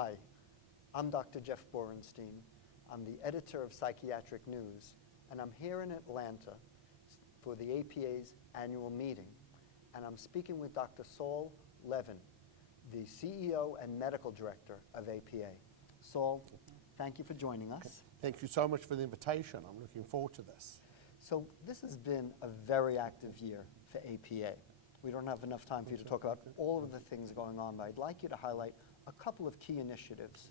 Hi, I'm Dr. Jeff Borenstein. I'm the editor of Psychiatric News, and I'm here in Atlanta for the APA's annual meeting. And I'm speaking with Dr. Saul Levin, the CEO and medical director of APA. Saul, thank you for joining us. Thank you so much for the invitation. I'm looking forward to this. So this has been a very active year for APA. We don't have enough time for you to talk about all of the things going on, but I'd like you to highlight a couple of key initiatives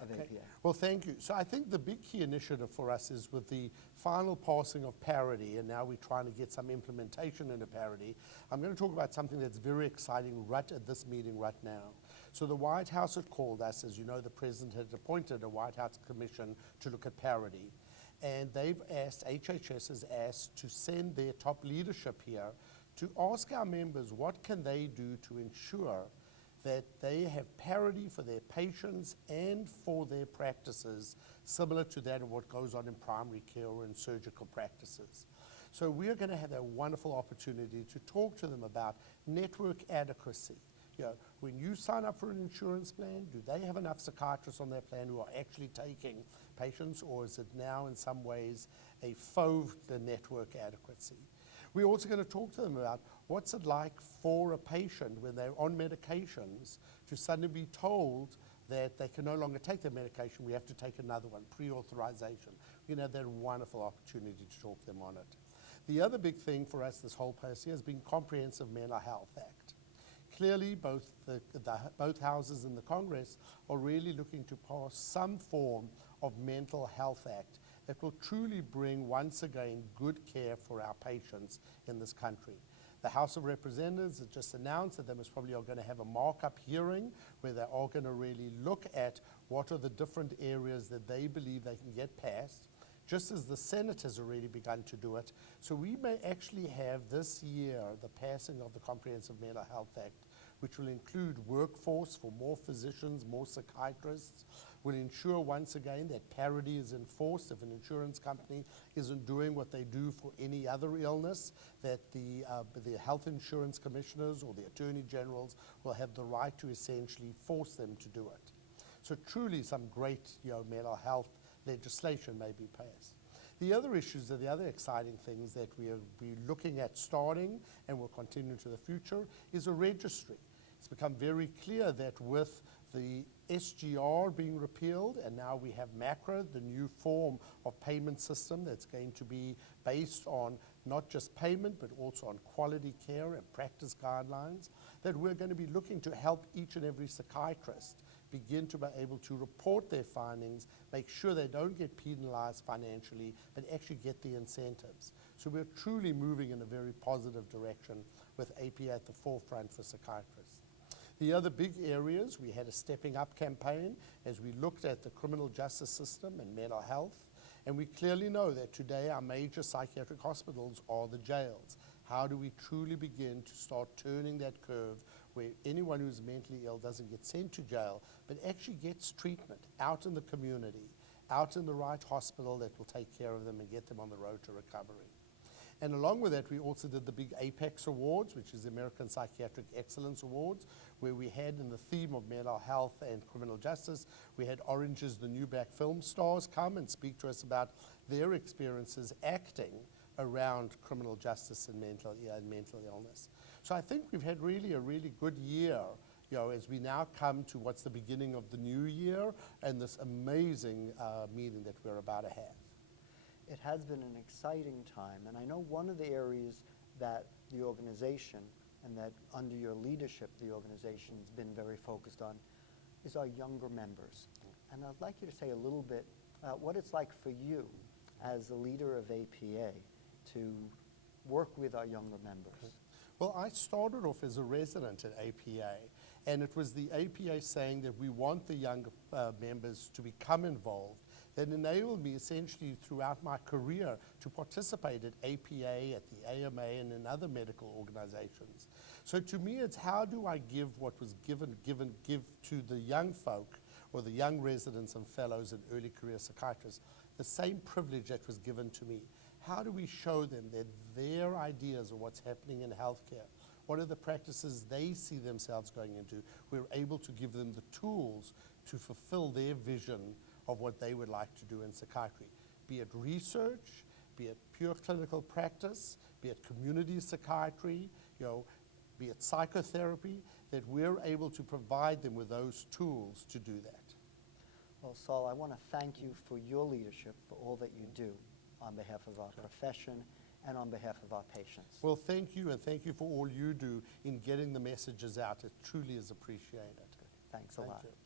of APA. Well, thank you. So I think the big key initiative for us is with the final passing of parity, and now we're trying to get some implementation into parity. I'm going to talk about something that's very exciting right at this meeting right now. So the White House had called us. As you know, the President had appointed a White House commission to look at parity. And they've asked, HHS has asked to send their top leadership here to ask our members what can they do to ensure that they have parity for their patients and for their practices, similar to that of what goes on in primary care or in surgical practices. So we're going to have a wonderful opportunity to talk to them about network adequacy. You know, when you sign up for an insurance plan, do they have enough psychiatrists on their plan who are actually taking patients, or is it now in some ways a faux network adequacy? We're also going to talk to them about what's it like for a patient when they're on medications to suddenly be told that they can no longer take their medication, we have to take another one, pre-authorization. You know, that wonderful opportunity to talk to them on it. The other big thing for us this whole past year has been Comprehensive Mental Health Act. Clearly, both houses in the Congress are really looking to pass some form of mental health act that will truly bring, once again, good care for our patients in this country. The House of Representatives has just announced that they most probably are going to have a markup hearing where they are going to really look at what are the different areas that they believe they can get passed, just as the Senate has already begun to do it. So we may actually have this year the passing of the Comprehensive Mental Health Act, which will include workforce for more physicians, more psychiatrists, will ensure once again that parity is enforced. If an insurance company isn't doing what they do for any other illness, that the health insurance commissioners or the attorney generals will have the right to essentially force them to do it. So truly some great mental health legislation may be passed. The other issues are the other exciting things that we'll be looking at starting and will continue to the future is a registry. It's become very clear that with the SGR being repealed, and now we have MACRA, the new form of payment system that's going to be based on not just payment, but also on quality care and practice guidelines, that we're going to be looking to help each and every psychiatrist begin to be able to report their findings, make sure they don't get penalized financially, but actually get the incentives. So we're truly moving in a very positive direction with APA at the forefront for psychiatrists. The other big areas, we had a Stepping Up campaign as we looked at the criminal justice system and mental health. And we clearly know that today our major psychiatric hospitals are the jails. How do we truly begin to start turning that curve where anyone who's mentally ill doesn't get sent to jail, but actually gets treatment out in the community, out in the right hospital that will take care of them and get them on the road to recovery. And along with that, we also did the big APEX Awards, which is the American Psychiatric Excellence Awards, where we had in the theme of mental health and criminal justice, we had Orange is the New Black film stars come and speak to us about their experiences acting around criminal justice and mental illness. So I think we've had really a really good year, as we now come to what's the beginning of the new year and this amazing meeting that we're about to have. It has been an exciting time, and I know one of the areas that the organization and that under your leadership the organization has been very focused on is our younger members. And I'd like you to say a little bit about what it's like for you as the leader of APA to work with our younger members. Well, I started off as a resident at APA, and it was the APA saying that we want the younger members to become involved that enabled me essentially throughout my career to participate at APA, at the AMA, and in other medical organizations. So to me, it's how do I give what was give to the young folk or the young residents and fellows and early career psychiatrists the same privilege that was given to me. How do we show them that their ideas of what's happening in healthcare, what are the practices they see themselves going into, we're able to give them the tools to fulfill their vision of what they would like to do in psychiatry, be it research, be it pure clinical practice, be it community psychiatry, be it psychotherapy, that we're able to provide them with those tools to do that. Well, Saul, I want to thank you for your leadership, for all that you do on behalf of our profession and on behalf of our patients. Well, thank you, and thank you for all you do in getting the messages out. It truly is appreciated. Thanks a lot. Thank you.